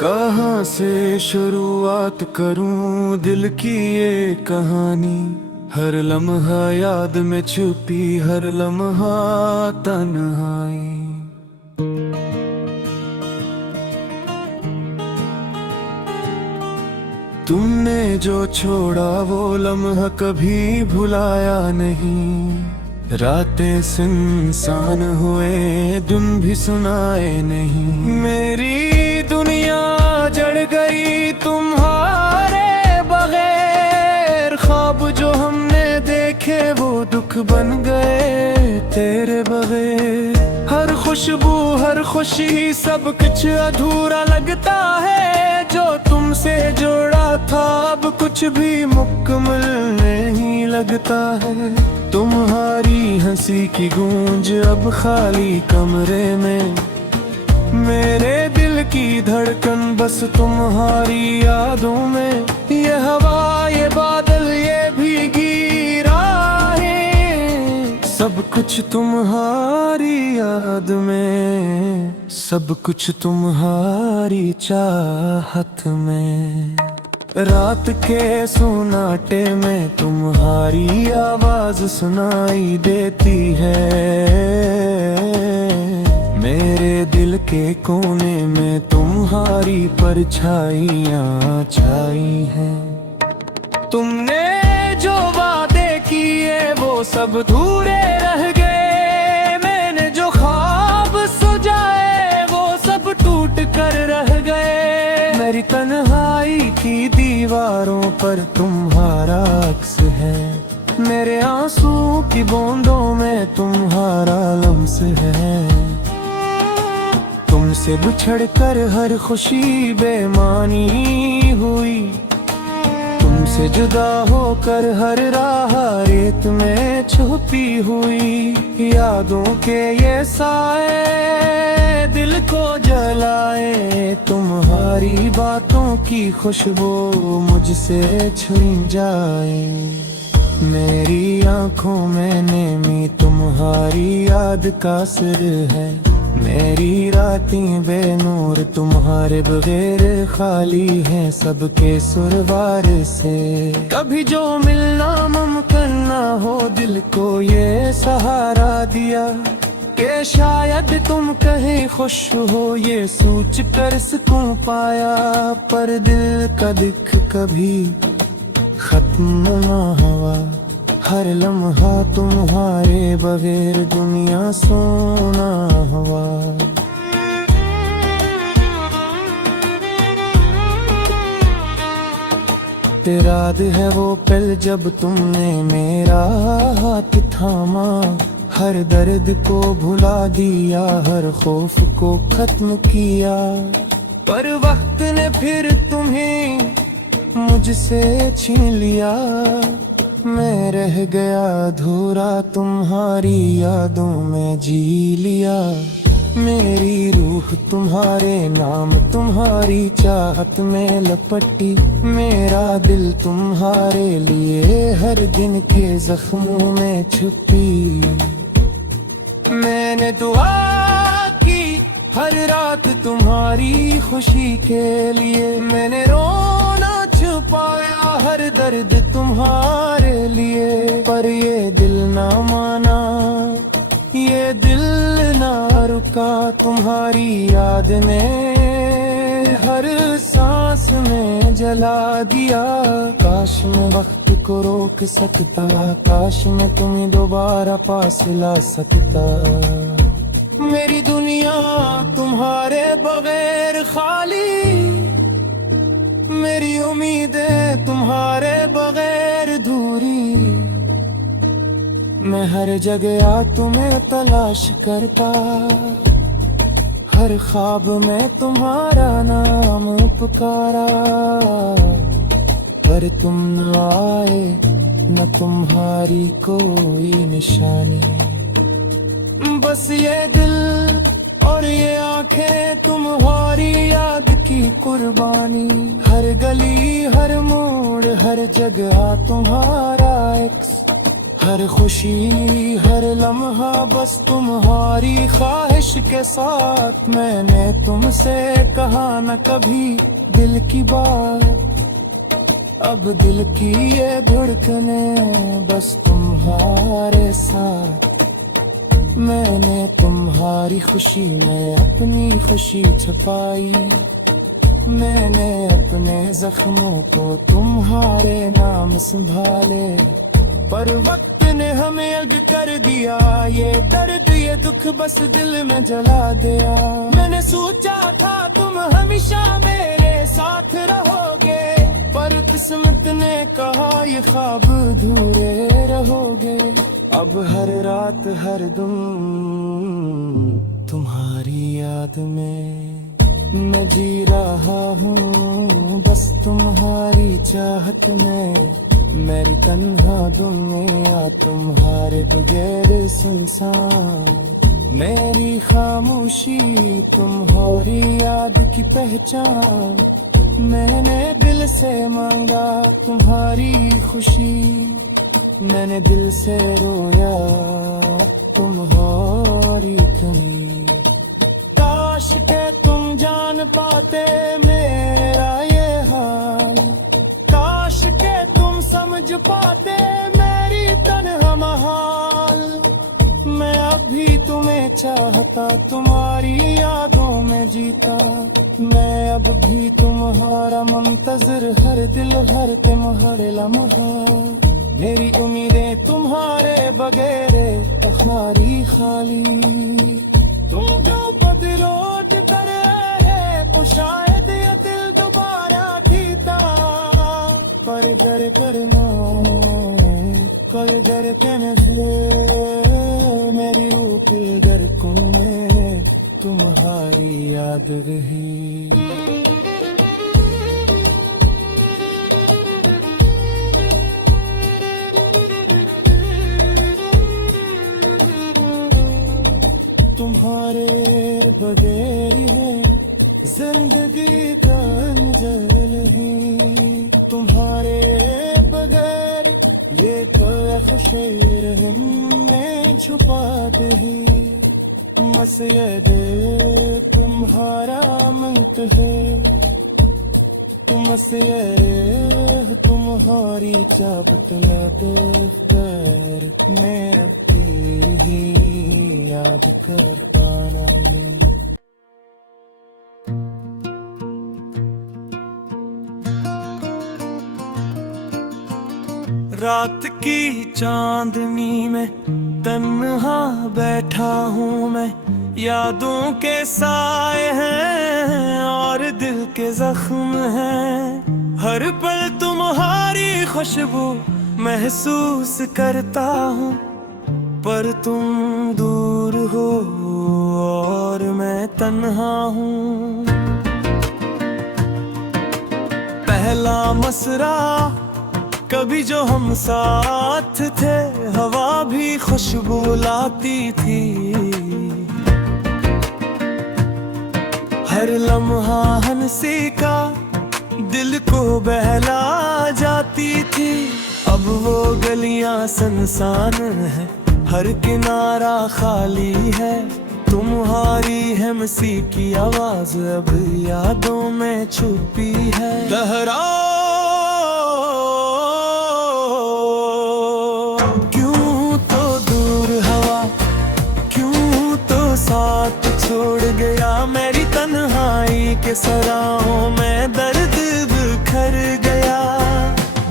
कहाँ से शुरुआत करूं दिल की ये कहानी। हर लम्हा याद में छुपी, हर लम्हा तन्हाई। तुमने जो छोड़ा वो लम्हा कभी भुलाया नहीं। रातें सुनसान हुए, दिन भी सुनाए नहीं। मेरी दुनिया जड़ गई तुम्हारे बगैर। ख्वाब जो हमने देखे वो दुख बन गए तेरे बगैर। हर खुशबू हर खुशी सब कुछ अधूरा लगता है। जो तुमसे जोड़ा था अब कुछ भी मुकम्मल नहीं लगता है। तुम्हारी हंसी की गूंज अब खाली कमरे में। मेरे दिल की धड़कन बस तुम्हारी यादों में। ये हवा ये बादल ये भीगी राहें, सब कुछ तुम्हारी याद में, सब कुछ तुम्हारी चाहत में। रात के सोनाटे में तुम्हारी आवाज सुनाई देती है। मेरे दिल के कोने में तुम्हारी परछाइयाँ छाई हैं। तुमने जो वादे किए वो सब अधूरे रह गए। मैंने जो ख्वाब सजाए वो सब टूट कर रह गए। मेरी तन्हाई की दीवारों पर तुम्हारा अक्स है। मेरे आंसू की बूंदों में तुम्हारा लम्स है। तुमसे बिछड़ कर हर खुशी बेमानी हुई। तुमसे जुदा होकर हर राह रेत में छुपी हुई। यादों के ये साए दिल को जलाए। तुम्हारी बातों की खुशबू मुझसे छुई जाए। मेरी आंखों में नेमी तुम्हारी याद का सिर है। मेरी रातें बेनूर तुम्हारे बगैर खाली हैं सबके सुरवार से। कभी जो मिलना मुमकिन ना हो दिल को ये सहारा दिया कि शायद तुम कहीं खुश हो ये सोच कर सुकून पाया। पर दिल का दुख कभी खत्म ना हुआ। हर लम्हा तुम्हारे बगैर दुनिया सोना हुआ। याद है वो पल जब तुमने मेरा हाथ थामा। हर दर्द को भुला दिया, हर खौफ को खत्म किया। पर वक्त ने फिर तुम्हें मुझसे छीन लिया। मैं रह गया अधूरा तुम्हारी यादों में जी लिया। मेरी रूह तुम्हारे नाम तुम्हारी चाहत में लपटी। मेरा दिल तुम्हारे लिए हर दिन के जख्मों में छुपी। मैंने दुआ की हर रात तुम्हारी खुशी के लिए। मैंने रोना छुपाया हर दर्द तुम्हारे लिए। पर ये दिल ना माना, ये दिल ना रुका। तुम्हारी याद ने हर सांस में जला दिया। काश मैं वक्त को रोक सकता, काश मैं तुम्हें दोबारा पास ला सकता। मेरी दुनिया तुम्हारे बगैर खाली। मेरी उम्मीदें तुम्हारे बगैर अधूरी। मैं हर जगह तुम्हें तलाश करता। हर ख्वाब में तुम्हारा नाम पुकारा। पर तुम न आए, न तुम्हारी कोई निशानी। बस ये दिल और ये आंखें तुम्हारी याद की कुर्बानी। हर गली हर मोड़ हर जगह तुम्हारा एक्स। हर खुशी हर लम्हा बस तुम्हारी ख्वाहिश के साथ। मैंने तुमसे कहा न कभी दिल की बात, अब दिल की ये धड़कने बस तुम्हारे साथ। मैंने तुम्हारी खुशी में अपनी खुशी छुपाई, मैंने अपने जख्मों को तुम्हारे नाम संभाले। पर वक्त ने हमें अलग कर दिया, ये दर्द ये दुख बस दिल में जला दिया। मैंने सोचा था तुम हमेशा मेरे साथ रहोगे, पर किस्मत ने कहा ये ख्वाब अधूरे रहोगे। अब हर रात हर दिन तुम्हारी याद में मैं जी रहा हूँ, बस तुम्हारी चाहत में। मेरी तन्हा दुनिया तुम्हारे बगैर सुनसान, मेरी खामोशी तुम्हारी याद की पहचान। मैंने दिल से मांगा तुम्हारी खुशी, मैंने दिल से रोया तुम्हारी कमी। काश के तुम जान पाते मेरा ये हाल, काश के तुम समझ पाते मेरी तन्हा हाल। मैं अभी तुम्हें चाहता, तुम्हारी यादों में जीता। मैं अब भी तुम्हारा मुंतज़िर, हर दिल हर तुम्हारे लम्हा। मेरी उम्मीदें तुम्हारे बगैर तुम्हारी खाली। तुम जो बदलोट कर रहे तो शायद ये दिल दोबारा जीता। पर दर करना कर दर कहने से मेरी रूह के दरकों में तुम्हारी याद रही। तुम्हारे बगैर है जिंदगी का अंजल ही, तुम्हारे बगैर ये शेर हमने छुपा दे। मसयद तुम्हारा मंत है, मसयद तुम्हारी चाबत कर मैं अपनी ही याद कर पाना। रात की चांदनी में तन्हा बैठा हूँ मैं, यादों के साए हैं और दिल के जख्म हैं। हर पल तुम्हारी खुशबू महसूस करता हूँ, पर तुम दूर हो और मैं तन्हा हूँ। पहला मसरा कभी जो हम साथ थे, हवा भी खुशबू लाती थी। हर लम्हा हंसी का दिल को बहला जाती थी। अब वो गलियां सुनसान है, हर किनारा खाली है। तुम्हारी हंसी की आवाज अब यादों में छुपी है। लहराओ क्यों तो दूर हवा, क्यों तो साथ छोड़ गया। मेरी तन्हाई के सराहों में दर्द बिखर गया।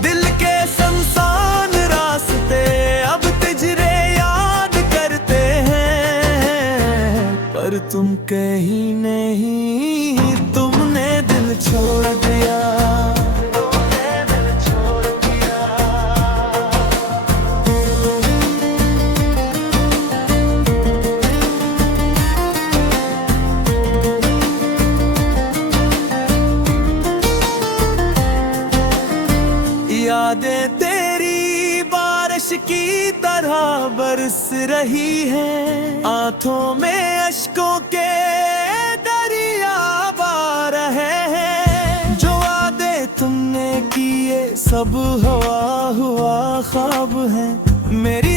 दिल के शमशान रास्ते अब तिजरे याद करते हैं, पर तुम कहीं नहीं, तुमने दिल छोड़ दिया। यादें तेरी बारिश की तरह बरस रही हैं, आंखों में अश्कों के दरिया बह रहे हैं। जो वादे तुमने किए सब हवा हुआ ख्वाब हैं। मेरी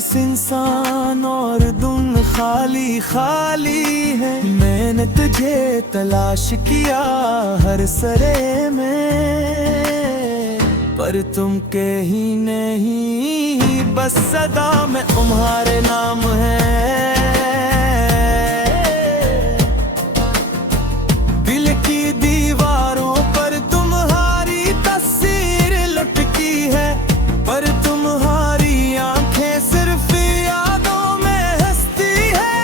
इस इंसान और तुम खाली खाली है। मैंने तुझे तलाश किया हर सरे में, पर तुम के ही नहीं, बस सदा में तुम्हारे नाम है। दिल की दीवारों पर तुम्हारी तस्वीर लटकी है, पर तुम्हारी आंखें सिर्फ यादों में हंसती है।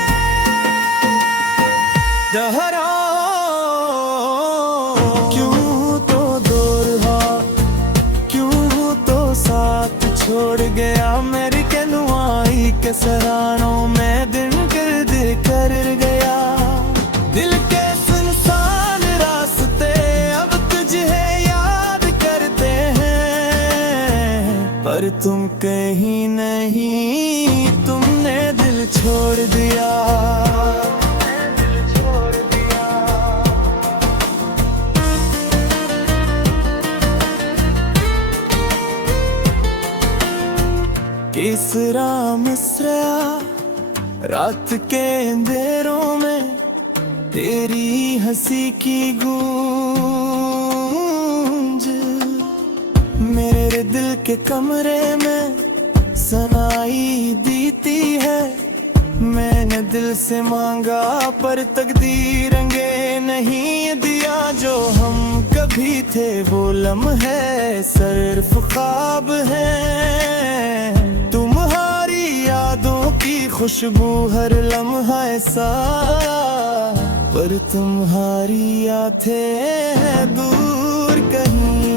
जहरा क्यों तो दूर हो, क्यों तो साथ छोड़ गया, मेरी कहनुआई के सरानों में दिन गिर्द कर गया। दिल के सुनसान रास्ते अब तुझे याद करते हैं, पर तुम कहीं नहीं, तुमने दिल छोड़ दिया। तीसरा मिसरा रात के अंधेरों में तेरी हंसी की गूंज मेरे दिल के कमरे में सुनाई देती है। मैंने दिल से मांगा पर तकदीर रंगे नहीं दिया, जो हम कभी थे वो लम्हे सिर्फ ख्वाब है। तुम्हारी यादों की खुशबू हर लम्हा ऐसा, पर तुम्हारी यादें हैं दूर कहीं।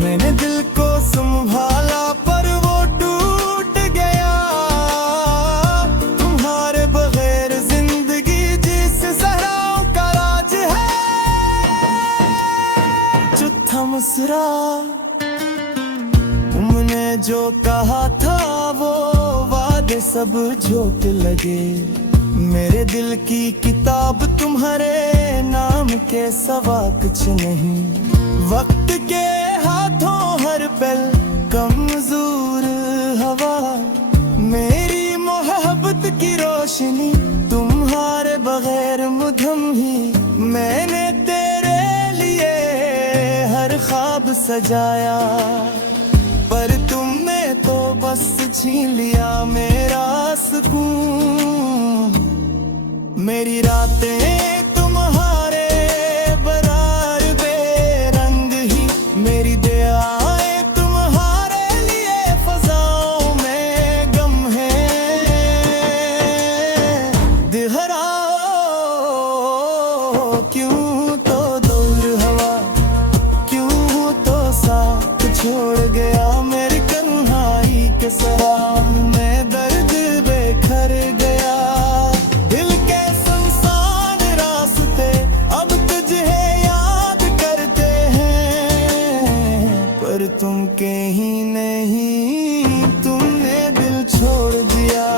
मैंने दिल को संभाला पर वो टूट गया, तुम्हारे बगैर जिंदगी जिस सहराओं का राज है। चौथा मुस्रा तुमने जो कहा था वो वादे सब झोंक लगे, मेरे दिल की किताब तुम्हारे नाम के सवा कुछ नहीं। वक्त के हाथों हर पल कमजोर हवा, मेरी मोहब्बत की रोशनी तुम्हारे बगैर मुधम ही। मैंने तेरे लिए हर ख्वाब सजाया, पर तुमने तो बस छीन लिया मेरा सुकून। मेरी रातें तुम्हारे बरार बेरंग ही, मेरी दुआएं तुम्हारे लिए फजाओं में गम है। दिहरा क्यों तो दूर हवा, क्यों तो साथ छोड़ गया, मेरी कन्हाई के सराम में दर्द बेखर गया। दिल के सुनसान रास्ते अब तुझे याद करते हैं, पर तुम कहीं नहीं, तुमने दिल छोड़ दिया।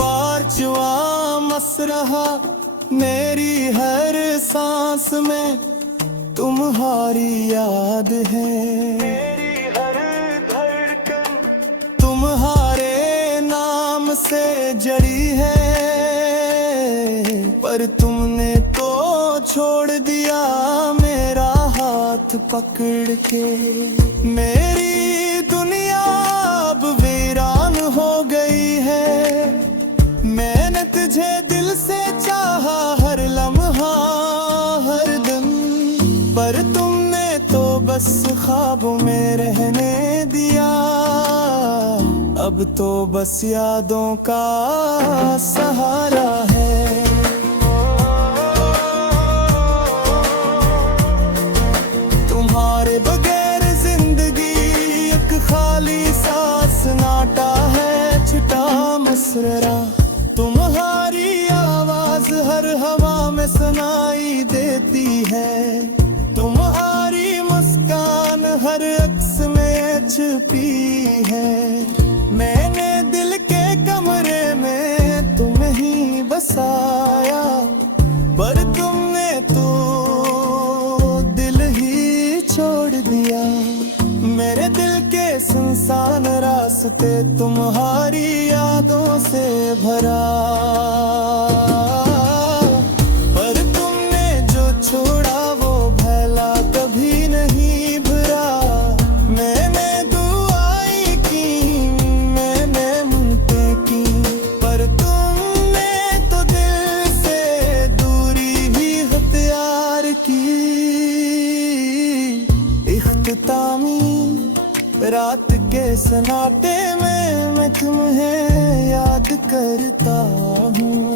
पांचवा मसरहा मेरी हर सांस में तुम्हारी याद है, मेरी हर धड़कन तुम्हारे नाम से जड़ी है। पर तुमने तो छोड़ दिया मेरा हाथ पकड़ के, मेरी दुनिया अब वीरान हो गई है। मैंने तुझे दिल से चाहा हर लम्हा हर दिन, पर तुमने तो बस ख्वाबों में रहने दिया। अब तो बस यादों का सहारा है। तुम्हारे बगैर जिंदगी एक खाली सा सन्नाटा है। छुटा मसरा तुम्हारी आवाज हर हवा में सुनाई देती है, तुम्हारी मुस्कान हर अक्स में छुपी है। मैंने दिल रास्ते तुम्हारी यादों से भरा, पर तुमने जो छोड़ा वो भला कभी नहीं भरा। मैंने दुआएं की, मैंने मुन्नतें की, पर तुमने तो दिल से दूरी ही हथियार की। इख्तितामी रात के सन्नाटे में मैं तुम्हें याद करता हूँ।